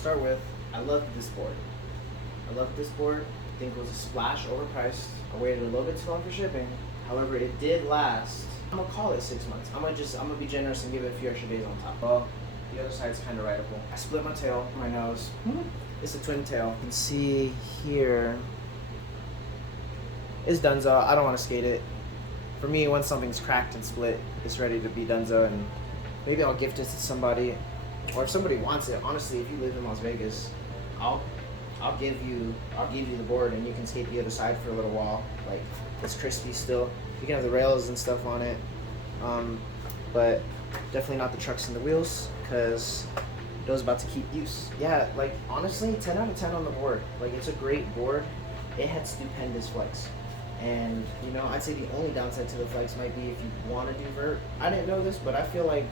start with, I love this board. I love this board. I think it was a splash overpriced. I waited a little bit too long for shipping. However, it did last. I'm gonna call it 6 months. I'm gonna be generous and give it a few extra days on top. Well, the other side's kind of rideable. I split my tail, my nose. It's a twin tail. You can see here. It's donezo. I don't want to skate it. For me, once something's cracked and split, it's ready to be donezo, and maybe I'll gift it to somebody, or if somebody wants it. Honestly, if you live in Las Vegas, I'll give you the board, and you can skate the other side for a little while. Like, it's crispy still. You can have the rails and stuff on it, but definitely not the trucks and the wheels, because those about to keep use. Yeah, like honestly, 10 out of 10 on the board. Like, it's a great board. It had stupendous flex. And you know, I'd say the only downside to the flex might be if you want to do vert. I didn't know this, but I feel like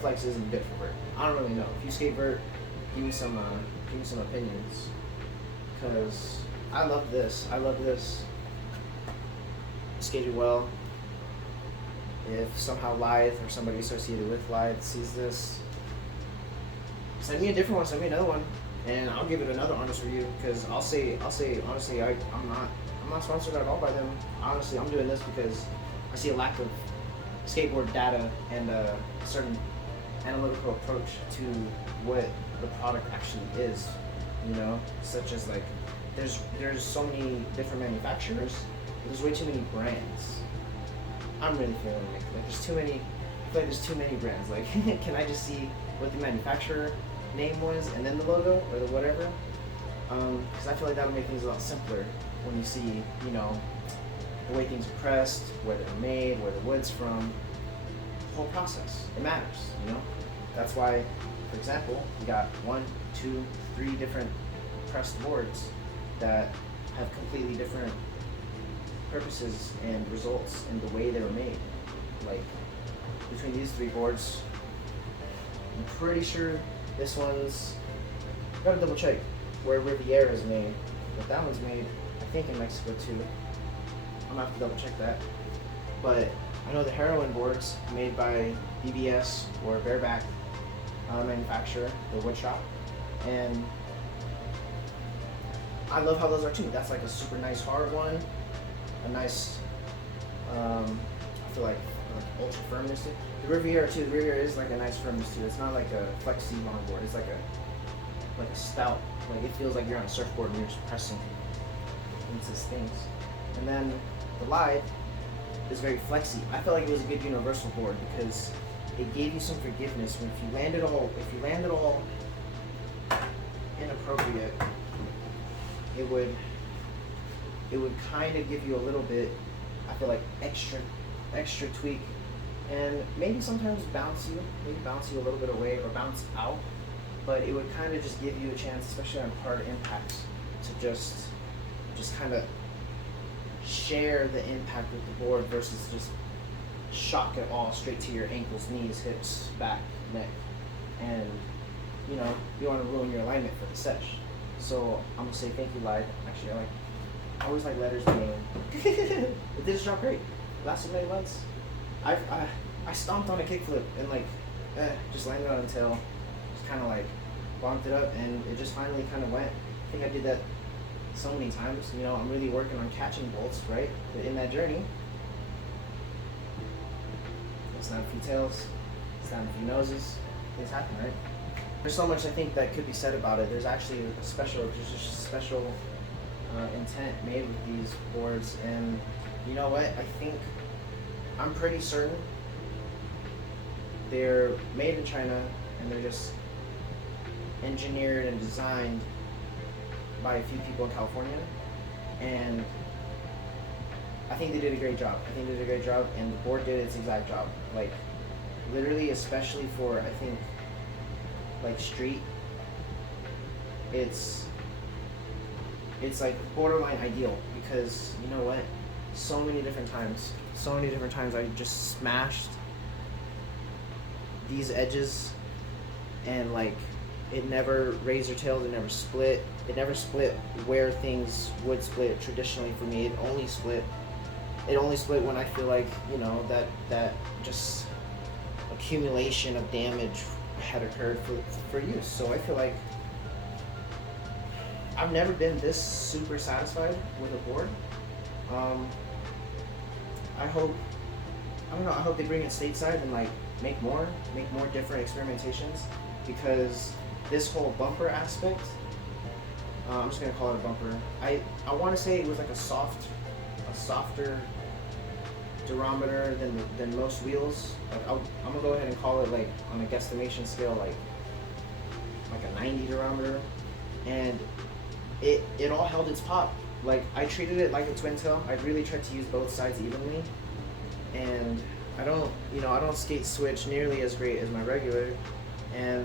flex isn't good for vert. I don't really know. If you skate vert, give me some opinions, because I love this. I love this. Skated well. If somehow Lithe or somebody associated with Lithe sees this, send me a different one. Send me another one, and I'll give it another honest review. Because I'll say honestly, I'm not sponsored at all by them. Honestly, I'm doing this because I see a lack of skateboard data and a certain analytical approach to what the product actually is. You know, such as like there's so many different manufacturers. There's way too many brands. I'm really feeling like there's too many. I feel like there's too many brands. Like, can I just see what the manufacturer name was and then the logo or the whatever? Because I feel like that'll make things a lot simpler when you see, you know, the way things are pressed, where they're made, where the wood's from. The whole process. It matters, you know? That's why, for example, we got 1, 2, 3 different pressed boards that have completely different purposes and results in the way they were made. Like, between these 3 boards, I'm pretty sure this one's, gotta double check where Riviera is made, but that one's made, I think, in Mexico too. I'm gonna have to double check that. But I know the heroin boards made by BBS or Bareback manufacturer, the wood shop, and I love how those are too. That's like a super nice hard one, a nice, I feel like ultra firmness too. The Riviera too. The Riviera is like a nice firmness too. It's not like a flexi longboard. It's like a stout. Like, it feels like you're on a surfboard and you're just pressing into things. And then the Lithe is very flexy. I felt like it was a good universal board because it gave you some forgiveness. When if you landed all inappropriate, it would kind of give you a little bit, I feel like, extra tweak, and maybe sometimes bounce you a little bit away or bounce out, but it would kind of just give you a chance, especially on hard impacts, to just kind of share the impact with the board versus just shock it all straight to your ankles, knees, hips, back, neck, and you know, you want to ruin your alignment for the sesh. So I'm gonna say thank you, Lithe. Actually, I always like letters in name. It did drop great. Lasted many months. I stomped on a kickflip and like just landed on a tail. Just kind of like bonked it up, and it just finally kind of went. I think I did that so many times. You know, I'm really working on catching bolts, right? But in that journey, it's not a few tails, it's not a few noses. Things happen, right? There's so much I think that could be said about it. There's actually a special intent made with these boards, and you know what? I'm pretty certain they're made in China, and they're just engineered and designed by a few people in California, and I think they did a great job. And the board did its exact job. Like, literally, especially for, I think, like street, it's like borderline ideal, because you know what? So many different times I just smashed these edges, and like, it never razor tailed, it never split where things would split traditionally for me. It only split when I feel like, you know, that just accumulation of damage had occurred for use. So I feel like I've never been this super satisfied with a board. Um, I hope, I don't know, I hope they bring it stateside and like make more different experimentations, because this whole bumper aspect, I'm just gonna call it a bumper. I want to say it was like a softer durometer than most wheels. Like I'm gonna go ahead and call it, like, on a guesstimation scale, like a 90 durometer, and it all held its pop. Like, I treated it like a twin tail. I really tried to use both sides evenly, and I don't skate switch nearly as great as my regular, and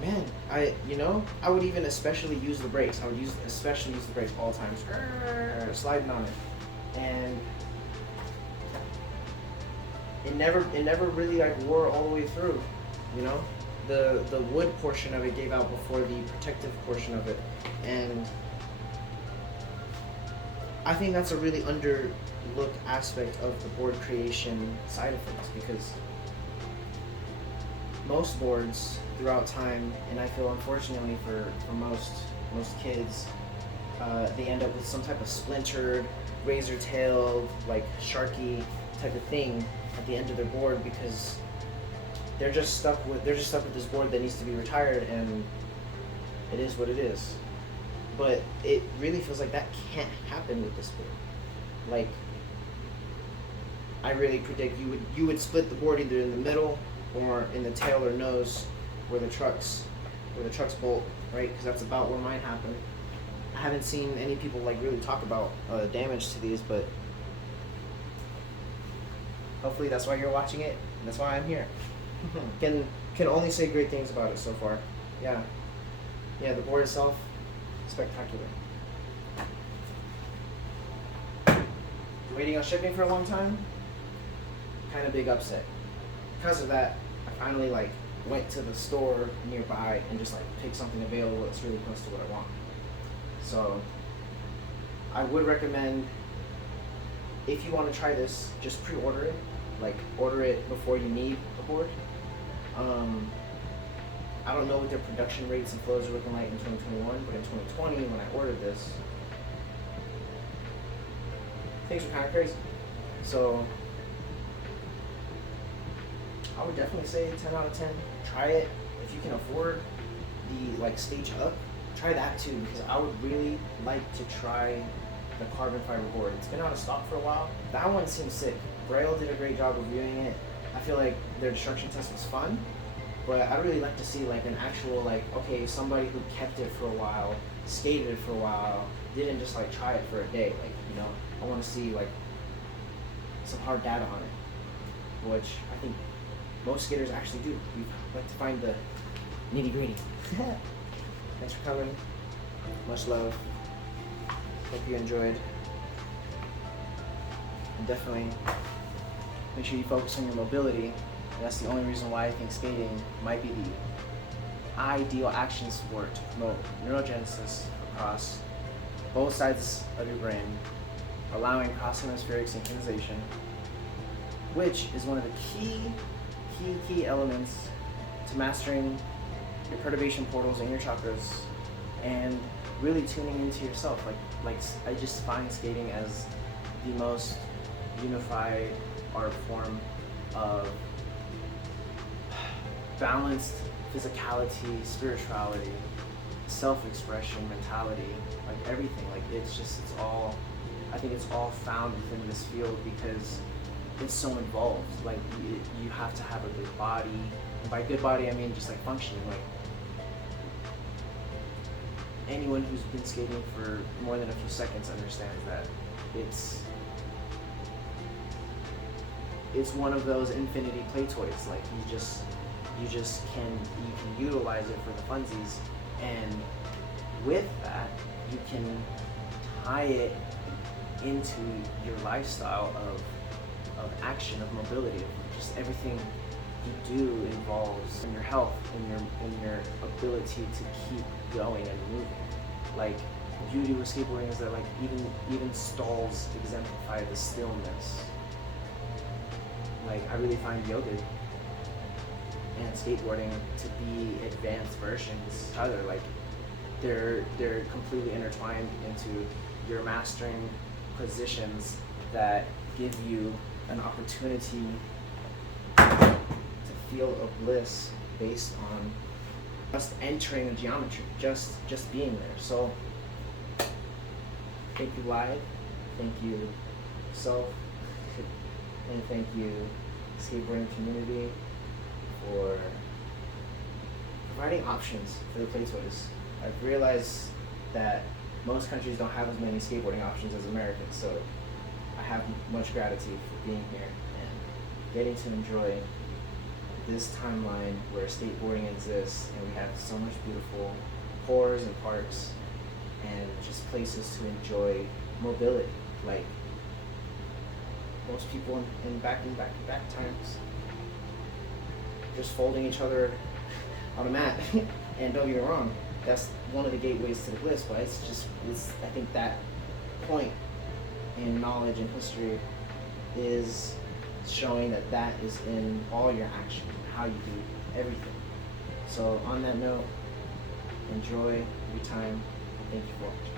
man, I would even especially use the brakes. I would especially use the brakes all the time, sliding on it, and it never really like wore all the way through, you know. The wood portion of it gave out before the protective portion of it, and I think that's a really underlooked aspect of the board creation side of things, because most boards throughout time, and I feel unfortunately for most kids, they end up with some type of splintered, razor-tailed, like Sharky type of thing at the end of their board, because they're just stuck with this board that needs to be retired, and it is what it is. But it really feels like that can't happen with this board. Like, I really predict you would split the board either in the middle or in the tail or nose where the trucks bolt, right? Because that's about where mine happened. I haven't seen any people like really talk about damage to these, but hopefully that's why you're watching it, and that's why I'm here. Can only say great things about it so far. Yeah, the board itself, spectacular. Waiting on shipping for a long time, kind of big upset. Because of that, I finally like went to the store nearby and just like picked something available that's really close to what I want. So I would recommend, if you want to try this, just pre-order it. Like, order it before you need a board. I don't know what their production rates and flows are looking like in 2021, but in 2020, when I ordered this, things were kind of crazy. So I would definitely say 10 out of 10. Try it. If you can afford the like stage up, try that too, because I would really like to try the carbon fiber board. It's been out of stock for a while. That one seems sick. Braille did a great job reviewing it. I feel like their destruction test was fun, but I'd really like to see like an actual, like, okay, somebody who kept it for a while, skated it for a while, didn't just like try it for a day. Like, I want to see like some hard data on it, which I think most skaters actually do. We like to find the nitty gritty. Thanks for coming. Much love. Hope you enjoyed. And definitely make sure you focus on your mobility. And that's the only reason why I think skating might be the ideal action sport to promote neurogenesis across both sides of your brain, allowing cross-hemispheric synchronization, which is one of the key elements to mastering your perturbation portals and your chakras, and really tuning into yourself. Like I just find skating as the most unified art form of balanced physicality, spirituality, self-expression, mentality, like everything. Like I think it's all found within this field, because it's so involved. Like you have to have a good body, and by good body I mean just like functioning. Like, anyone who's been skating for more than a few seconds understands that it's one of those infinity play toys. Like, you can utilize it for the funsies, and with that you can tie it into your lifestyle of action, of mobility. Just everything you do involves in your health, in your ability to keep going and moving. Like, the beauty with skateboarding is that like even stalls exemplify the stillness. Like, I really find yoga and skateboarding to be advanced versions of each other. Like, they're completely intertwined into your mastering positions that give you an opportunity to feel a bliss based on just entering a geometry, just being there. So thank you, Lithe. Thank you, self, and thank you, skateboarding community, for providing options for the play toys. I've realized that most countries don't have as many skateboarding options as Americans, so I have much gratitude for being here and getting to enjoy this timeline where skateboarding exists, and we have so much beautiful cores and parks and just places to enjoy mobility. Like most people in back times, just folding each other on a mat. And don't get me wrong, that's one of the gateways to the bliss, but it's I think that point in knowledge and history is showing that that is in all your action, how you do everything. So on that note, enjoy your time. Thank you for watching.